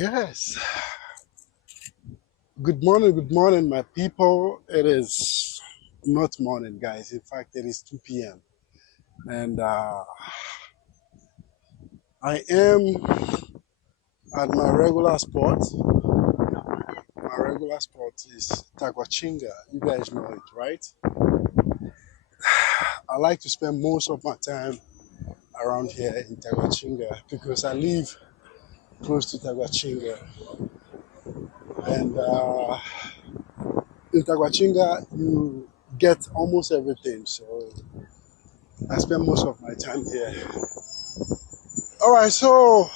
Yes. Good morning, my people. It is not morning, guys. In fact, it is 2 p.m. And I am at my regular spot. My regular spot is Taguachinga. You guys know it, right? I like to spend most of my time around here in Taguachinga because I live close to Taguachinga. And in Taguachinga, you get almost everything. So I spend most of my time here. All right, so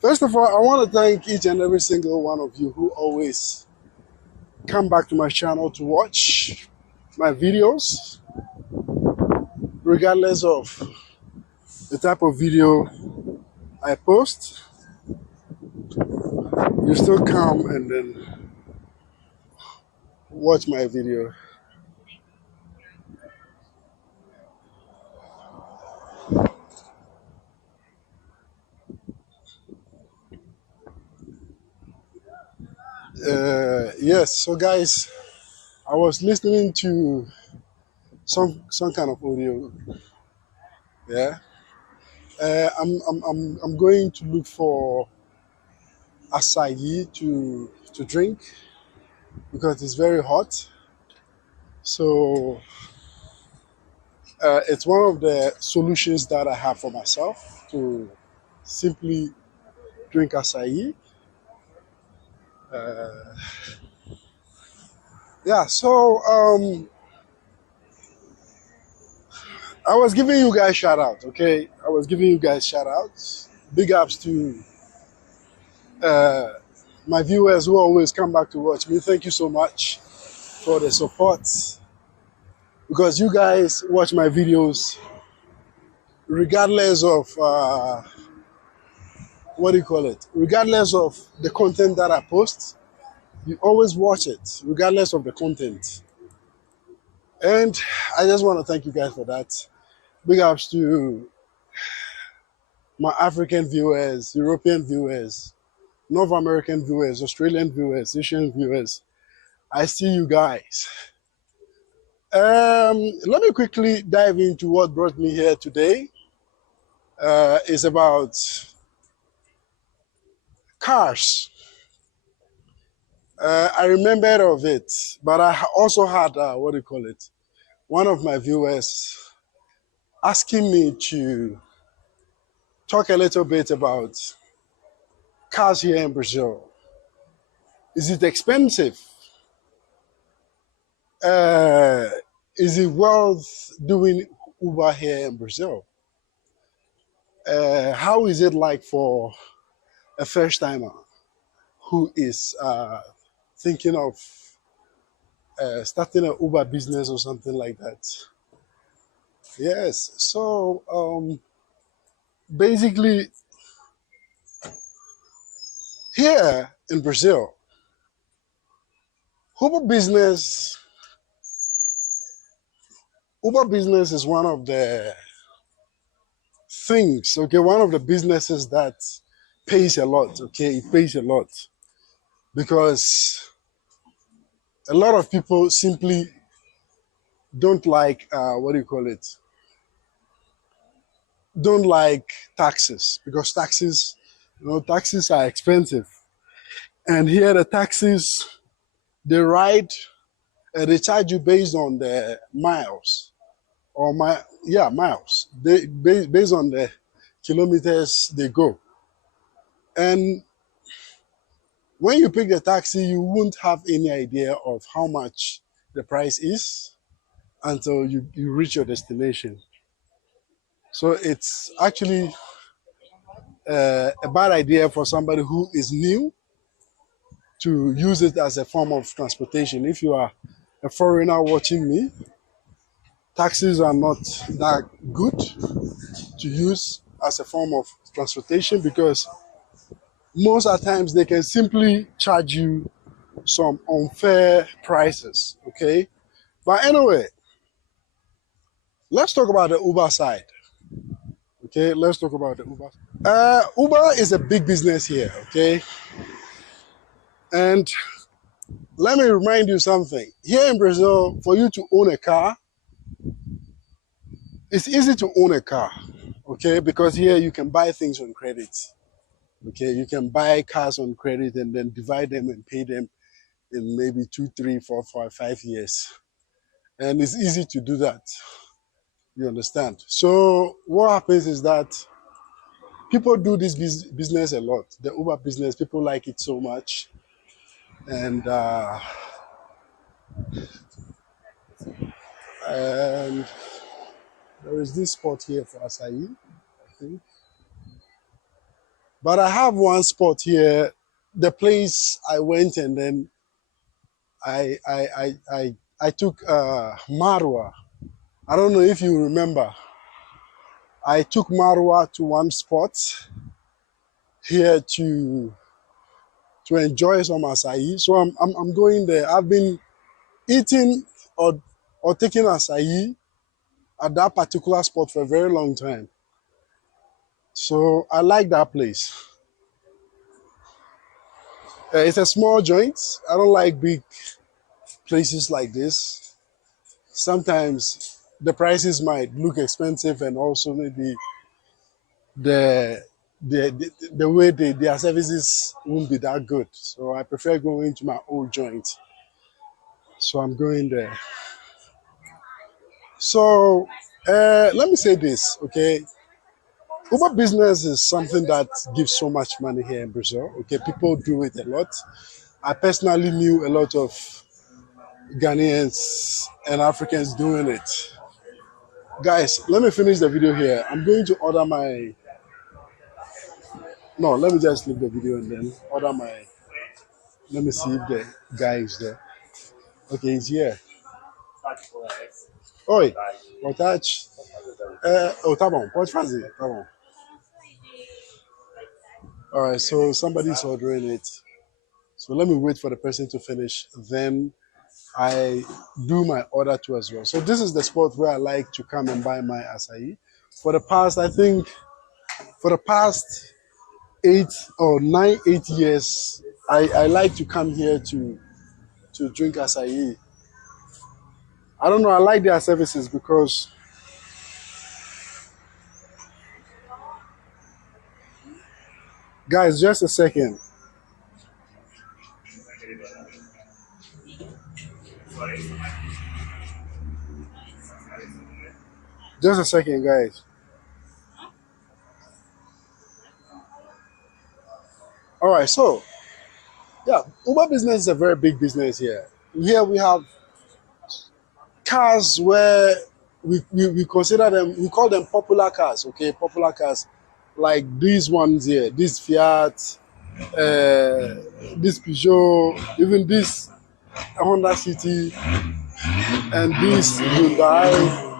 first of all, I want to thank each and every single one of you who always come back to my channel to watch my videos, regardless of the type of video I post. You still come and then watch my video. Yes, so guys, I was listening to some kind of audio. Yeah, I'm going to look for acai to drink because it's very hot. So it's one of the solutions that I have for myself to simply drink acai. Uh, yeah, so I was giving you guys shout out, okay? I was giving you guys shout outs. Big ups to uh, my viewers who always come back to watch me. Thank you so much for the support because you guys watch my videos regardless of what do you call it? Regardless of the content that I post, you always watch it, regardless of the content. And I just want to thank you guys for that. Big ups to my African viewers, European viewers, North American viewers, Australian viewers, Asian viewers. I see you guys. Let me quickly dive into what brought me here today. It's about cars. I remembered of it, but I also had, what do you call it? One of my viewers asking me to talk a little bit about cars here in Brazil. Is it expensive? Is it worth doing Uber here in Brazil? How is it like for a first timer who is thinking of starting an Uber business or something like that? Yes, so basically here in Brazil, Uber business Uber business is one of the things, okay, one of the businesses that pays a lot, okay, it pays a lot because a lot of people simply don't like, what do you call it, don't like taxes because taxes are expensive. And here the taxes, they ride, they charge you based on the miles or miles. Based on the kilometers they go. And when you pick the taxi, you won't have any idea of how much the price is until you reach your destination. So it's actually a bad idea for somebody who is new to use it as a form of transportation. If you are a foreigner watching me, taxis are not that good to use as a form of transportation because most of the times they can simply charge you some unfair prices, okay? But anyway, let's talk about the Uber side, Okay, let's talk about the Uber. Uber is a big business here, okay? And let me remind you something. Here in Brazil, for you to own a car, it's easy to own a car, okay? Because here you can buy things on credit, okay? You can buy cars on credit and then divide them and pay them in maybe 2, 3, 4, 5 years. And it's easy to do that. You understand? So what happens is that people do this business a lot. The Uber business, people like it so much. And there is this spot here for acai, I think. But I have one spot here, the place I went and then I took Marwa. I don't know if you remember. I took Marwa to one spot here to enjoy some acai. So I'm going there. I've been eating or taking acai at that particular spot for a very long time. So I like that place. It's a small joint. I don't like big places like this. Sometimes the prices might look expensive and also maybe the the way their services won't be that good. So I prefer going to my old joint. So I'm going there. So let me say this, okay? Uber business is something that gives so much money here in Brazil. Okay, people do it a lot. I personally knew a lot of Ghanaians and Africans doing it. Guys, let me finish the video here. I'm going to order my. No, let me just leave the video and then order my. Let me see if the guy is there. Okay, he's here. Oi, boa tarde. Oh, tá bom, pode fazer, tá bom. All right, so somebody's ordering it. So let me wait for the person to finish. Then I do my order too as well. So this is the spot where I like to come and buy my acai. For the past, I think, for the past 8 years, I like to come here to drink acai. I don't know, I like their services because, guys, just a second. Just a second, guys. All right, so yeah, Uber business is a very big business here. Here we have cars where we consider them, we call them popular cars, okay? Popular cars like these ones here, this Fiat, this Peugeot, even this Honda City, and this Hyundai,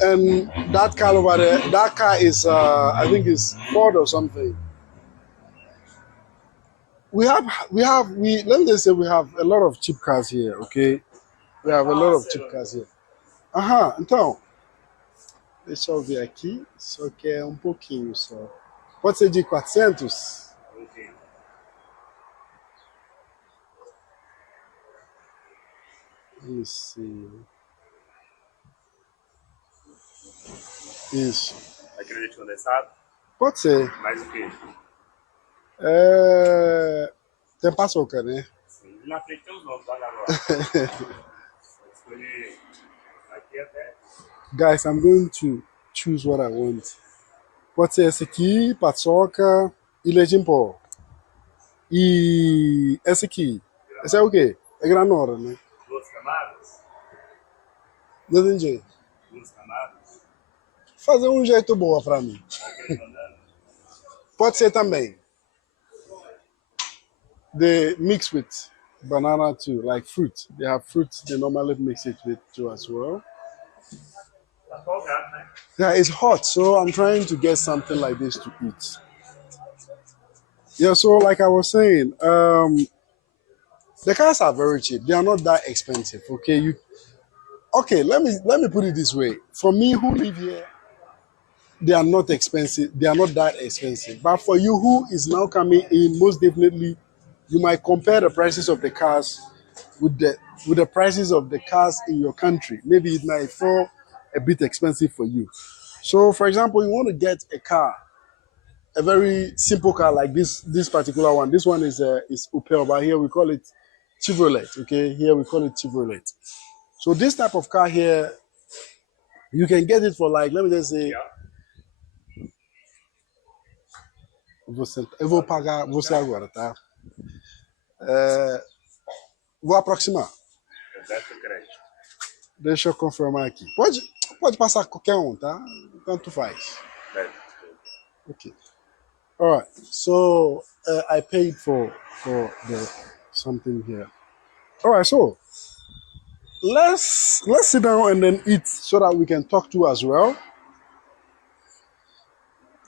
and that car over there, that car is, I think it's Ford or something. Let me just say we have a lot of cheap cars here, okay? We have a lot of cheap cars here. Então, deixa eu ver aqui, só que é pouquinho só. Pode ser de 400? Isso. Isso. Acredite condensado? Pode ser. Mais o quê? Tem açúcar, né? Sim. Na frente tem os nomes, olha agora. Vou escolher aqui até. Guys, I'm going to choose what I want. Pode ser esse aqui, paçoca e leite em pó. E esse aqui. Esse é o quê? É granola, né? 2 camadas? Não tem jeito. 2 camadas? Fazer um jeito boa pra mim. Pode ser também. They mix with banana too, like fruit. They have fruit, they normally mix it with too as well. Tá folgado, né? Yeah, it's hot, so I'm trying to get something like this to eat. Yeah, so like I was saying, the cars are very cheap. They are not that expensive. Okay, Okay, let me put it this way. For me, who live here, they are not expensive. They are not that expensive. But for you, who is now coming in, most definitely, you might compare the prices of the cars with the prices of the cars in your country. Maybe it might fall a bit expensive for you. So, for example, you want to get a car, a very simple car like this particular one. This one is Opel, but here we call it Chevrolet. Okay, here we call it Chevrolet. So this type of car here, you can get it for like, let me just say, eu vou pagar, você agora, tá? Vou aproximar. Deixa eu confirmar aqui. Pode passar qualquer um, tá? Tanto faz. Okay. All right. So I paid for the something here. All right. So let's sit down and then eat so that we can talk to as well.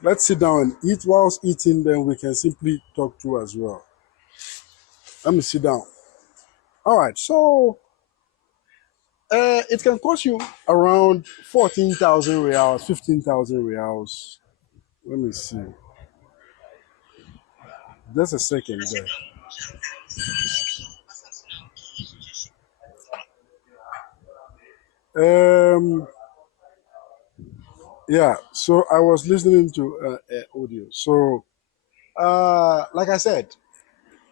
Let's sit down and eat. Whilst eating, then we can simply talk to as well. Let me sit down. All right. So it can cost you around 14,000 reals, 15,000 reals. Let me see. Just a second there. Yeah, so I was listening to audio. So, like I said,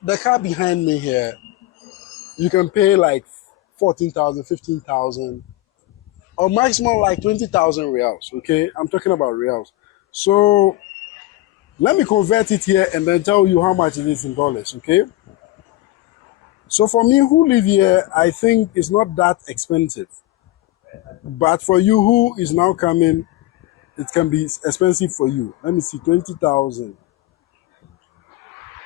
the car behind me here, you can pay like 14,000, 15,000, or maximum like 20,000 reals. Okay, I'm talking about reals. So, let me convert it here and then tell you how much it is in dollars. Okay, so for me who live here, I think it's not that expensive. But for you who is now coming, it can be expensive for you. Let me see, 20,000.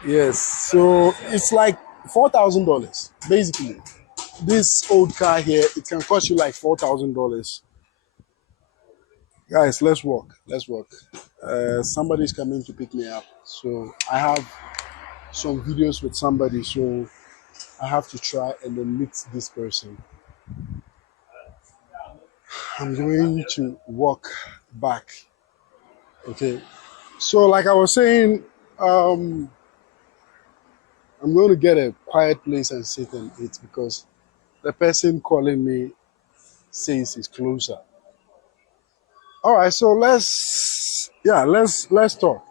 Yes, so it's like $4,000 basically. This old car here, it can cost you like $4,000. Guys, let's walk. Let's walk. Somebody's coming to pick me up, so I have some videos with somebody, so I have to try and then meet this person. I'm going to walk back. Okay. So, like I was saying, I'm going to get a quiet place and sit and eat because the person calling me says he's closer. All right, so let's talk.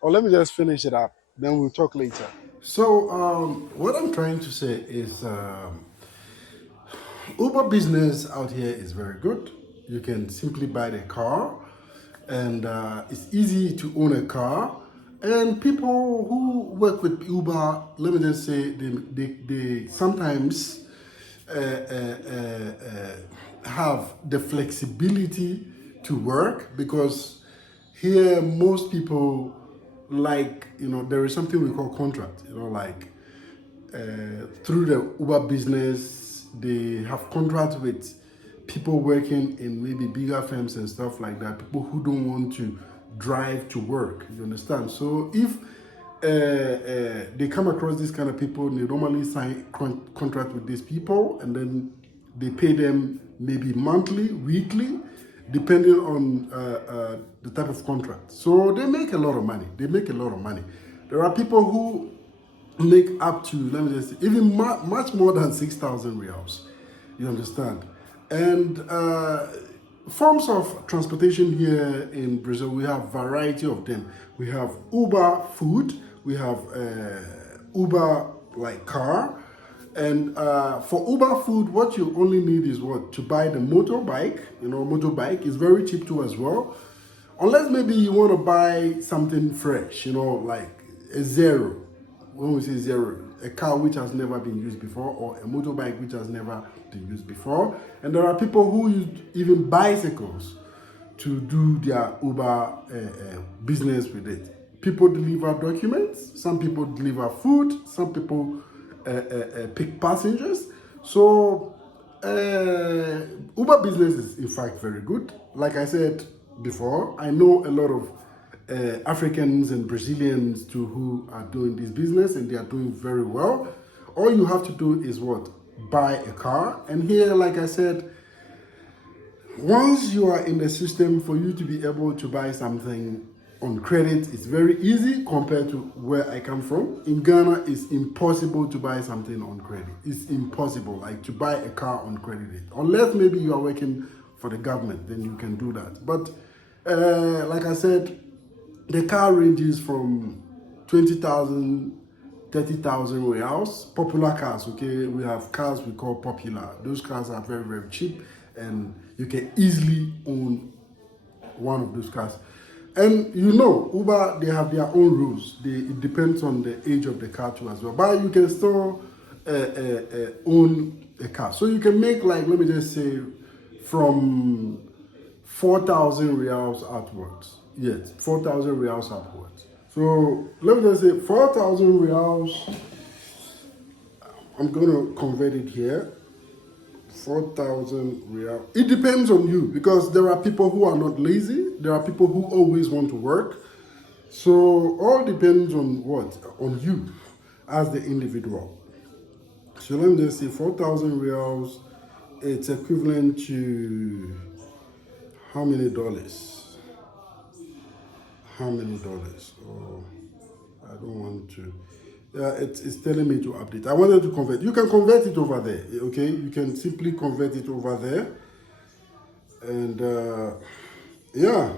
Or let me just finish it up. Then we'll talk later. So, what I'm trying to say is Uber business out here is very good. You can simply buy the car, and it's easy to own a car. And people who work with Uber, let me just say, they sometimes have the flexibility to work because here most people like, there is something we call contract, like through the Uber business, they have contracts with people working in maybe bigger firms and stuff like that. People who don't want to drive to work. You understand? So if they come across this kind of people, they normally sign contract with these people, and then they pay them maybe monthly, weekly, depending on the type of contract. So they make a lot of money. They make a lot of money. There are people who make up to, let me just say, even much more than 6,000 reals. You understand? And forms of transportation here in Brazil, we have variety of them. We have Uber food, we have Uber like car, and for Uber food, what you only need is what? To buy the motorbike. Motorbike is very cheap too as well. Unless maybe you want to buy something fresh, like a zero. When we say zero, a car which has never been used before, or a motorbike which has never been used before. And there are people who use even bicycles to do their Uber business with it. People deliver documents, some people deliver food, some people pick passengers. So Uber business is in fact very good. Like I said before, I know a lot of Africans and Brazilians too who are doing this business, and they are doing very well. All you have to do is what? buy a car. And here, like I said, once you are in the system, for you to be able to buy something on credit, it's very easy compared to where I come from. In Ghana, it's impossible to buy something on credit. It's impossible, like to buy a car on credit. Unless maybe you are working for the government, then you can do that. But like I said, the car ranges from 20,000, 30,000 reals. Popular cars, okay? We have cars we call popular. Those cars are very, very cheap, and you can easily own one of those cars. And you know, Uber, they have their own rules. It depends on the age of the car too as well. But you can still own a car. So you can make, like, let me just say, from 4,000 reals outwards. Yes, 4,000 reals upwards. So let me just say 4,000 reals. I'm going to convert it here. 4,000 real. It depends on you, because there are people who are not lazy. There are people who always want to work. So all depends on what? On you as the individual. So let me just say 4,000 reals. It's equivalent to how many dollars? How many dollars? Oh, I don't want to. Yeah, it's telling me to update. I wanted to convert. You can convert it over there, okay? You can simply convert it over there. And yeah,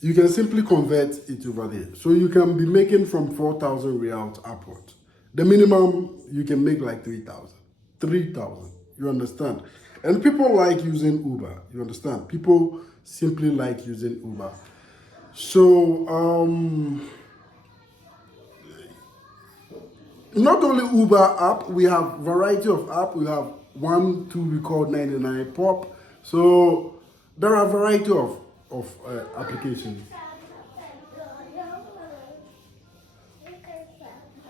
you can simply convert it over there. So you can be making from 4,000 reals upward. The minimum, you can make like 3,000. 3,000, you understand? And people like using Uber, you understand? People simply like using Uber. So, not only Uber app, we have variety of app. We have one, two we call 99 Pop. So there are variety of applications.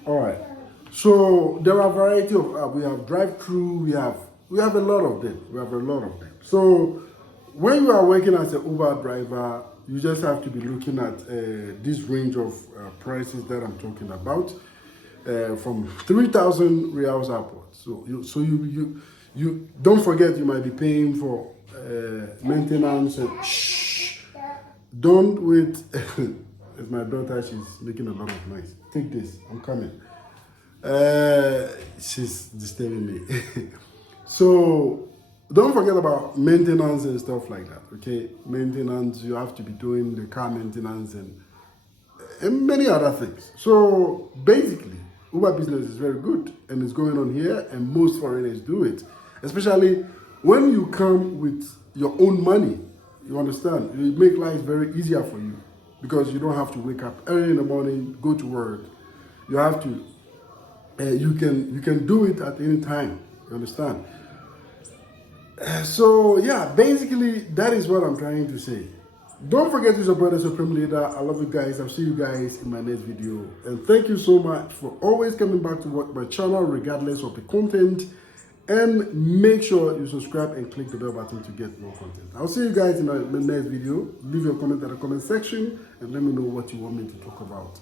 All right. So there are variety of app. We have drive-through. We have a lot of them. We have a lot of them. So when you are working as an Uber driver, you just have to be looking at this range of prices that I'm talking about. From 3,000 reals upwards. So you don't forget, you might be paying for maintenance and don't wait. It's my daughter, she's making a lot of noise. Take this, I'm coming. She's disturbing me. So don't forget about maintenance and stuff like that, okay? Maintenance, you have to be doing the car maintenance and many other things. So basically, Uber business is very good and it's going on here, and most foreigners do it. Especially when you come with your own money, you understand? It makes life very easier for you, because you don't have to wake up early in the morning, go to work. You have to, you can do it at any time, you understand? So yeah, basically that is what I'm trying to say. Don't forget to support the Supreme Leader. I love you guys. I'll see you guys in my next video. And thank you so much for always coming back to watch my channel regardless of the content. And make sure you subscribe and click the bell button to get more content. I'll see you guys in my next video. Leave your comment in the comment section and let me know what you want me to talk about.